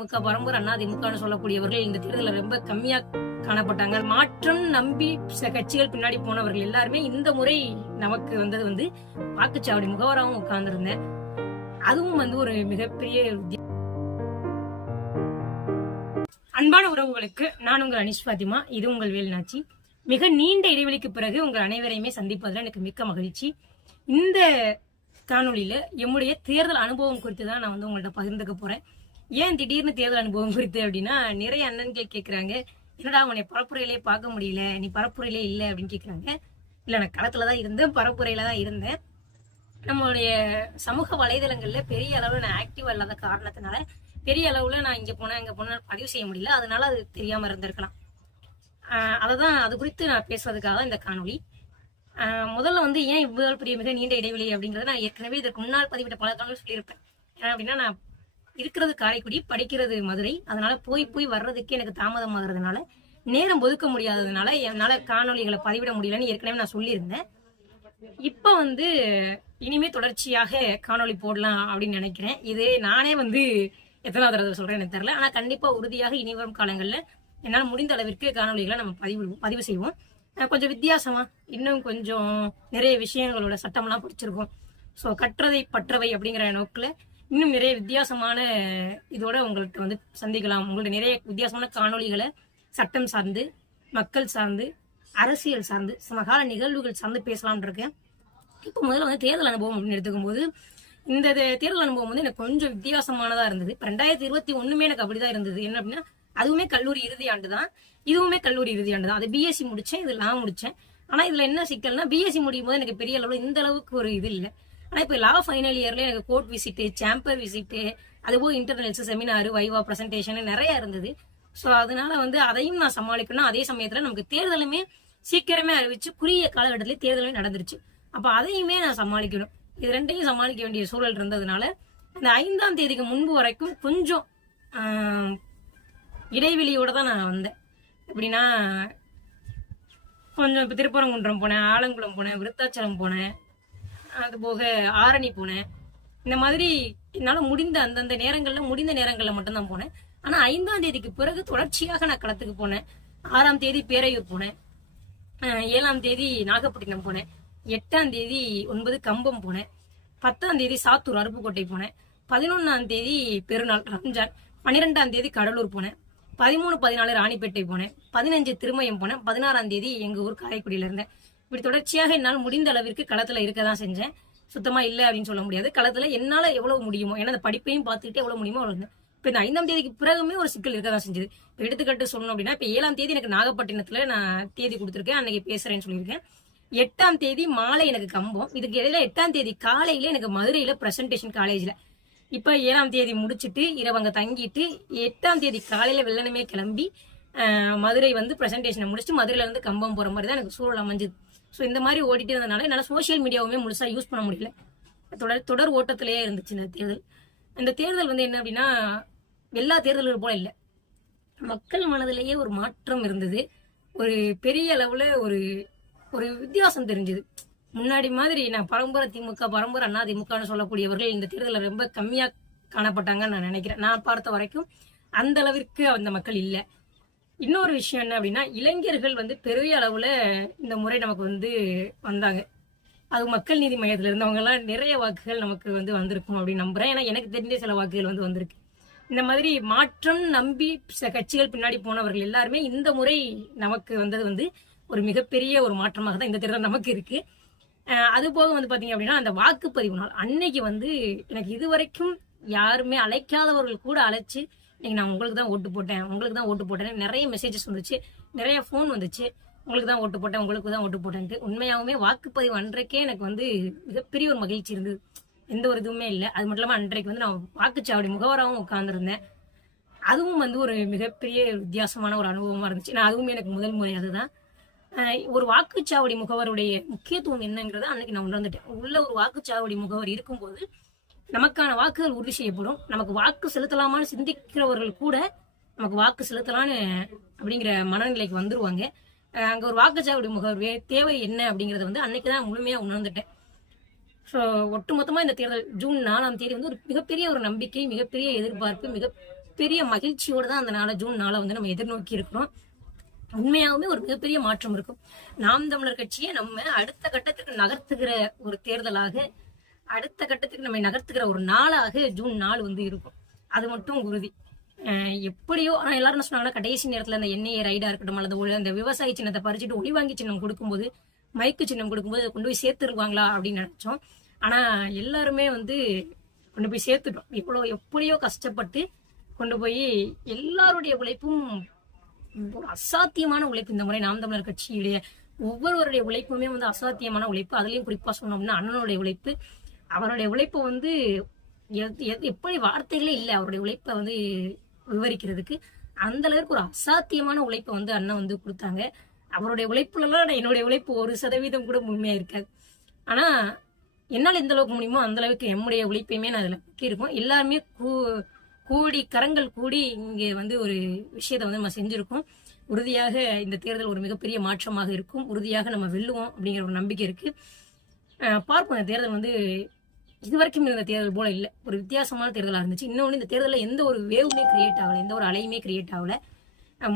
அதிமுக பரம்பரை அண்ணா திமுகன்னு சொல்லக்கூடியவர்கள் இந்த தேர்தலில் ரொம்ப கம்மியா காணப்பட்டாங்க. மாற்றம் நம்பி சில கட்சிகள் பின்னாடி போனவர்கள் எல்லாருமே இந்த முறை நமக்கு வந்தது வந்து வாக்குச்சாவடி முகவராகவும் உட்கார்ந்துருந்தேன். அதுவும் வந்து ஒரு மிகப்பெரிய அன்பான உறவுகளுக்கு நான் உங்கள் அனிஷ் பாத்திமா இது உங்கள் வேலுநாச்சி. மிக நீண்ட இடைவெளிக்கு பிறகு உங்கள் அனைவரையுமே சந்திப்பதில் எனக்கு மிக்க மகிழ்ச்சி. இந்த காணொலியில் என்னுடைய தேர்தல் அனுபவம் குறித்து தான் நான் வந்து உங்கள்ட்ட பகிர்ந்துக்க போறேன். ஏன் திடீர்னு தேர்தல் அனுபவம் குறித்து அப்படின்னா நிறைய அண்ணன்கள் கேட்குறாங்க என்னடா உன்னை பரப்புரையிலே பார்க்க முடியல நீ பரப்புரையிலே இல்லை அப்படின்னு கேட்குறாங்க இல்லை நான் களத்தில் தான் இருந்தேன் பரப்புரையில தான் இருந்தேன். நம்மளுடைய சமூக வலைதளங்களில் பெரிய அளவில் நான் ஆக்டிவ் இல்லாத காரணத்தினால பெரிய அளவில் நான் இங்கே போனேன் இங்கே போனேன் பதிவு செய்ய முடியல. அதனால அது தெரியாமல் இருந்திருக்கலாம். அதை தான் அது குறித்து நான் பேசுறதுக்காக தான் இந்த காணொளி. முதல்ல வந்து ஏன் இவ்வளவு பெரிய மிக நீண்ட இடைவெளி அப்படிங்கிறத நான் ஏற்கனவே இதற்கு முன்னால் பதிவிட்ட பல காணொலி சொல்லியிருப்பேன். ஏன்னா அப்படின்னா நான் இருக்கிறது காரைக்குடி படிக்கிறது மதுரை. அதனால போய் போய் வர்றதுக்கே எனக்கு தாமதம் ஆகுறதுனால நேரம் ஒதுக்க முடியாததுனால என்னால காணொளிகளை பதிவிட முடியலன்னு ஏற்கனவே நான் சொல்லியிருந்தேன். இப்போ வந்து இனிமே தொடர்ச்சியாக காணொளி போடலாம் அப்படின்னு நினைக்கிறேன். இது நானே வந்து எத்தனாவது தடவை சொல்றேன் எனக்கு தெரியல. ஆனா கண்டிப்பா உறுதியாக இனி வரும் காலங்கள்ல என்னால் முடிந்த அளவிற்கு காணொளிகளை நம்ம பதிவு பதிவு செய்வோம். கொஞ்சம் வித்தியாசமா இன்னும் கொஞ்சம் நிறைய விஷயங்களோட சட்டம்லாம் படிச்சிருக்கோம். ஸோ கற்றதை பற்றவை அப்படிங்கிற நோக்கில் இன்னும் நிறைய வித்தியாசமான இதோட உங்கள்கிட்ட வந்து சந்திக்கலாம். உங்கள்ட்ட நிறைய வித்தியாசமான காணொளிகளை சட்டம் சார்ந்து மக்கள் சார்ந்து அரசியல் சார்ந்து சமகால நிகழ்வுகள் சார்ந்து பேசலாம்னு இருக்கேன். இப்போ முதல்ல வந்து தேர்தல் அனுபவம் அப்படின்னு எடுத்துக்கும் போது இந்த தேர்தல் அனுபவம் வந்து எனக்கு கொஞ்சம் வித்தியாசமானதா இருந்தது. இப்போ ரெண்டாயிரத்தி இருபத்தி ஒண்ணுமே எனக்கு அப்படிதான் இருந்தது. என்ன அப்படின்னா அதுவுமே கல்லூரி இறுதி ஆண்டு தான் இதுவுமே கல்லூரி இறுதி ஆண்டு தான் அது பிஎஸ்சி முடிச்சேன் இது நான் முடிச்சேன். ஆனா இதுல என்ன சிக்கல்னா பிஎஸ்சி முடியும் போது எனக்கு பெரிய அளவில் இந்த அளவுக்கு ஒரு இது இல்லை. ஆனால் இப்போ லா ஃபைனல் இயர்ல எனக்கு கோர்ட் விசிட்டு சாம்பர் விசிட்டு அதுபோக இன்டர்னல்ஸ் செமினார் வைவா ப்ரெசன்டேஷன் நிறைய இருந்தது. ஸோ அதனால வந்து அதையும் நான் சமாளிக்கணும். அதே சமயத்தில் நமக்கு தேர்தலுமே சீக்கிரமே அறிவிச்சு குறுகிய காலகட்டத்திலே தேர்தலுமே நடந்துருச்சு. அப்போ அதையுமே நான் சமாளிக்கணும். இது ரெண்டையும் சமாளிக்க வேண்டிய சூழல் இருந்ததுனால அந்த ஐந்தாம் தேதிக்கு முன்பு வரைக்கும் கொஞ்சம் இடைவெளியோடு இடைவெளியோட தான் நான் வந்தேன். எப்படின்னா கொஞ்சம் இப்போ திருப்பரங்குன்றம் போனேன் ஆலங்குளம் போனேன் விருத்தாச்சலம் போனேன். அது போக ஆரணி போனேன். இந்த மாதிரி என்னால் முடிந்த அந்தந்த நேரங்களில் முடிந்த நேரங்களில் மட்டும்தான் போனேன். ஆனால் ஐந்தாம் தேதிக்கு பிறகு தொடர்ச்சியாக நான் களத்துக்கு போனேன். ஆறாம் தேதி பேரையூர் போனேன். ஏழாம் தேதி நாகப்பட்டினம் போனேன். எட்டாம் தேதி ஒன்பது கம்பம் போனேன். பத்தாம் தேதி சாத்தூர் அருப்புக்கோட்டை போனேன். பதினொன்றாம் தேதி பெருநாள் ரம்ஜான். பன்னிரெண்டாம் தேதி கடலூர் போனேன். பதிமூணு பதினாலு ராணிப்பேட்டை போனேன். பதினஞ்சு திருமயம் போனேன். பதினாறாம் தேதி எங்கள் ஊர் காரைக்குடியில் இருந்தேன். இப்படி தொடர்ச்சியாக என்னால் முடிந்த அளவிற்கு களத்துல இருக்க தான் செஞ்சேன். சுத்தமா இல்லை அப்படின்னு சொல்ல முடியாது. களத்துல என்னால எவ்வளவு முடியுமோ ஏன்னா அந்த படிப்பையும் பார்த்துக்கிட்டு எவ்வளவு முடியுமோ அவ்வளவு இருந்தேன். இப்ப இந்த ஐந்தாம் தேதிக்கு பிறகுமே ஒரு சிக்கல் இருக்க தான் செஞ்சது. இப்ப எடுத்துக்கட்டு சொல்லணும் அப்படின்னா இப்ப ஏழாம் தேதி எனக்கு நாகப்பட்டினத்துல நான் தேதி கொடுத்துருக்கேன். அன்னைக்கு பேசுறேன்னு சொல்லியிருக்கேன். எட்டாம் தேதி மாலை எனக்கு கம்பம். இதுக்கு இடையில எட்டாம் தேதி காலையில எனக்கு மதுரையில பிரசன்டேஷன் காலேஜ்ல இப்ப ஏழாம் தேதி முடிச்சிட்டு இரவு அங்க தங்கிட்டு எட்டாம் தேதி காலையில வெள்ளனமே கிளம்பி மதுரை வந்து பிரசன்டேஷனை முடிச்சுட்டு மதுரையில இருந்து கம்பம் போற மாதிரி தான் எனக்கு சூழல் அமைஞ்சது. ஸோ இந்த மாதிரி ஓடிட்டு இருந்தனால என்னால் சோஷியல் மீடியாவுமே முழுசாக யூஸ் பண்ண முடியல. தொடர் தொடர் ஓட்டத்திலேயே இருந்துச்சு இந்த தேர்தல். இந்த தேர்தல் வந்து என்ன அப்படின்னா எல்லா தேர்தல்கள் போல இல்லை. மக்கள் மனதிலேயே ஒரு மாற்றம் இருந்தது. ஒரு பெரிய அளவில் ஒரு ஒரு வித்தியாசம் தெரிஞ்சது. முன்னாடி மாதிரி நான் பரம்பரை திமுக பரம்பரை அண்ணா திமுகன்னு சொல்லக்கூடியவர்கள் இந்த தேர்தலில் ரொம்ப கம்மியாக காணப்பட்டாங்கன்னு நான் நினைக்கிறேன். நான் பார்த்த வரைக்கும் அந்த அளவிற்கு அந்த மக்கள் இல்லை. இன்னொரு விஷயம் என்ன அப்படின்னா இளைஞர்கள் வந்து பெரிய அளவுல இந்த முறை நமக்கு வந்து வந்தாங்க. அது மக்கள் நீதி மையத்தில் இருந்தவங்கலாம் நிறைய வாக்குகள் நமக்கு வந்து வந்திருக்கும் அப்படின்னு நம்புறேன். ஏன்னா எனக்கு தெரிஞ்ச சில வாக்குகள் வந்து வந்திருக்கு. இந்த மாதிரி மாற்றம் நம்பி சில கட்சிகள் பின்னாடி போனவர்கள் எல்லாருமே இந்த முறை நமக்கு வந்தது வந்து ஒரு மிகப்பெரிய ஒரு மாற்றமாக தான் இந்த தேர்தல் நமக்கு இருக்கு. அது போக வந்து பாத்தீங்க அப்படின்னா அந்த வாக்குப்பதிவு நாள் அன்னைக்கு வந்து எனக்கு இதுவரைக்கும் யாருமே அழைக்காதவர்கள் கூட அழைச்சு இன்னைக்கு நான் உங்களுக்கு தான் ஓட்டு போட்டேன் உங்களுக்கு தான் ஓட்டு போட்டேன் நிறைய மெசேஜஸ் வந்துச்சு நிறைய ஃபோன் வந்துச்சு. உங்களுக்கு தான் ஓட்டு போட்டேன் உங்களுக்கு தான் ஓட்டு போட்டேன்ட்டு. உண்மையாகவுமே வாக்குப்பதிவு அன்றைக்கே எனக்கு வந்து மிகப்பெரிய ஒரு மகிழ்ச்சி இருந்தது. எந்த ஒரு இதுவுமே இல்லை. அது மட்டும் இல்லாமல் அன்றைக்கு வந்து நான் வாக்குச்சாவடி முகவராகவும் உட்காந்துருந்தேன் அதுவும் வந்து ஒரு மிகப்பெரிய வித்தியாசமான ஒரு அனுபவமாக இருந்துச்சு. நான் அதுவும் எனக்கு முதல் முறை அதுதான். ஒரு வாக்குச்சாவடி முகவருடைய முக்கியத்துவம் என்னங்கிறத அன்னைக்கு நான் உணர்ந்துட்டேன். உள்ள ஒரு வாக்குச்சாவடி முகவர் இருக்கும்போது நமக்கான வாக்குகள் உறுதி செய்யப்படும். நமக்கு வாக்கு செலுத்தலாமான்னு சிந்திக்கிறவர்கள் கூட நமக்கு வாக்கு செலுத்தலான்னு அப்படிங்கிற மனநிலைக்கு வந்துருவாங்க. அங்கே அங்க ஒரு வாக்குச்சாவடி முகவர் வே- தேவை என்ன அப்படிங்கறத வந்து அன்னைக்கு தான் முழுமையா உணர்ந்துட்டேன். ஸோ ஒட்டுமொத்தமாக இந்த தேர்தல் ஜூன் நாலாம் தேதி வந்து ஒரு மிகப்பெரிய ஒரு நம்பிக்கை மிகப்பெரிய எதிர்பார்ப்பு மிகப்பெரிய மகிழ்ச்சியோடு தான் அந்த நாளை ஜூன் நாளை வந்து நம்ம எதிர்நோக்கி இருக்கிறோம். உண்மையாகவே ஒரு மிகப்பெரிய மாற்றம் இருக்கும். நாம் தமிழர் கட்சியை நம்ம அடுத்த கட்டத்துக்கு நகர்த்துகிற ஒரு தேர்தலாக அடுத்த கட்டத்துக்கு நம்மை நகர்த்துக்கிற ஒரு நாளாக ஜூன் நாள் வந்து இருக்கும். அது மட்டும் உறுதி. எப்படியோ ஆனா எல்லாரும் என்ன சொன்னாங்கன்னா கடைசி நேரத்துல அந்த எண்ணெயை ரைடா இருக்கட்டும் அல்லது அந்த விவசாய சின்னத்தை பறிச்சுட்டு ஒளி வாங்கி சின்னம் கொடுக்கும்போது மைக்கு சின்னம் கொடுக்கும்போது அதை கொண்டு போய் சேர்த்துருவாங்களா அப்படின்னு நினைச்சோம். ஆனா எல்லாருமே வந்து கொண்டு போய் சேர்த்துட்டோம். இவ்வளோ எப்படியோ கஷ்டப்பட்டு கொண்டு போய் எல்லாருடைய உழைப்பும் ஒரு அசாத்தியமான உழைப்பு இந்த முறை நாம் தமிழர் கட்சியுடைய ஒவ்வொருவருடைய உழைப்புமே வந்து அசாத்தியமான உழைப்பு. அதுலயும் குறிப்பா சொன்னோம்னா அண்ணனுடைய உழைப்பு. அவருடைய உழைப்பு வந்து எத்- எத்- எப்படி வார்த்தைகளே இல்லை அவருடைய உழைப்பை வந்து விவரிக்கிறதுக்கு. அந்த அளவுக்கு ஒரு அசாத்தியமான உழைப்பை வந்து அண்ணன் வந்து கொடுத்தாங்க. அவருடைய உழைப்புலலாம் நான் என்னுடைய உழைப்பு ஒரு சதவீதம் கூட முழுமையா இருக்காது. ஆனா என்னால் எந்த அளவுக்கு முடியுமோ அந்த அளவுக்கு எம்முடைய உழைப்பையுமே நான் அதில் இருக்கோம் எல்லாருமே கூ கூடி கரங்கள் கூடி இங்கே வந்து ஒரு விஷயத்தை வந்து நம்ம செஞ்சுருக்கோம். உறுதியாக இந்த தேர்தல் ஒரு மிகப்பெரிய மாற்றமாக இருக்கும். உறுதியாக நம்ம வெல்லுவோம் அப்படிங்கிற ஒரு நம்பிக்கை இருக்கு. பார்ப்போம் இந்த தேர்தல் வந்து இதுவரைக்கும் இருந்த தேர்தல் போல இல்லை. ஒரு வித்தியாசமான தேர்தலாக இருந்துச்சு. இன்னொன்று இந்த தேர்தலில் எந்த ஒரு வேவுமே கிரியேட் ஆகலை. எந்த ஒரு அலையுமே கிரியேட் ஆகலை.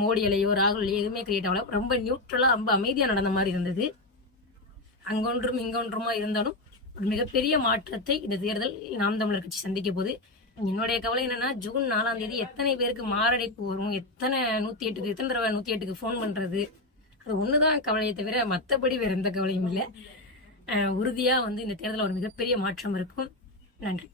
மோடி அலையோ ராகுல் அலையோ எதுவுமே கிரியேட் ஆகலை. ரொம்ப நியூட்ரலாக ரொம்ப அமைதியாக நடந்த மாதிரி இருந்தது. அங்கொன்றும் இங்கொன்றுமா இருந்தாலும் ஒரு மிகப்பெரிய மாற்றத்தை இந்த தேர்தல் நாம் தமிழர் கட்சி சந்திக்க போது. என்னுடைய கவலை என்னன்னா ஜூன் நாலாம் தேதி எத்தனை பேருக்கு மாரடைப்பு வரும்? எத்தனை நூத்தி எட்டுக்கு எத்தனை தடவை நூத்தி எட்டுக்கு ஃபோன் பண்றது? அது ஒண்ணுதான் கவலையை தவிர மத்தபடி வேற எந்த கவலையும் இல்லை. உறுதியாக வந்து இந்த தேர்தலில் ஒரு மிகப்பெரிய மாற்றம் இருக்கும். நன்றி.